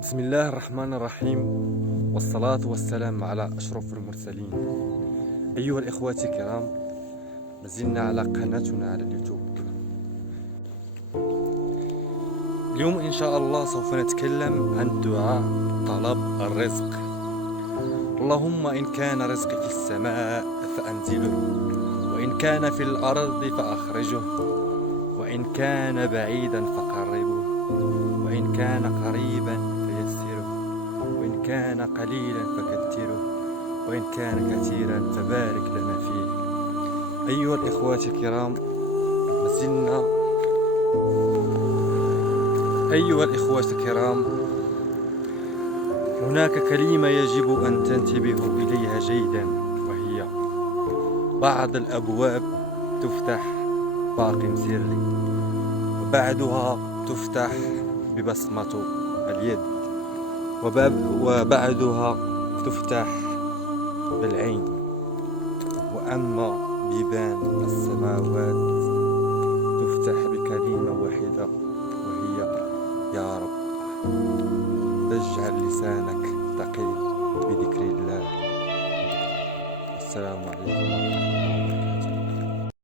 بسم الله الرحمن الرحيم، والصلاة والسلام على أشرف المرسلين. أيها الإخوة الكرام، ما زلنا على قناتنا على اليوتيوب. اليوم إن شاء الله سوف نتكلم عن دعاء طلب الرزق. اللهم إن كان رزقي في السماء فأنزله، وإن كان في الأرض فأخرجه، وإن كان بعيدا فقربه، وإن كان قريبا فيسره، وإن كان قليلا فكثره، وإن كان كثيرا فبارك لنا فيه. أيها الإخوة الكرام، مازلنا أيها الإخوة الكرام، هناك كلمة يجب أن تنتبهوا إليها جيدا، وهي: بعض الأبواب تفتح باق سري، وبعدها تفتح ببصمة اليد، وبعدها تفتح بالعين. وأما بيبان السماوات تفتح بكلمة واحدة، وهي: يا رب. اجعل لسانك ثقيل بذكر الله. السلام عليكم.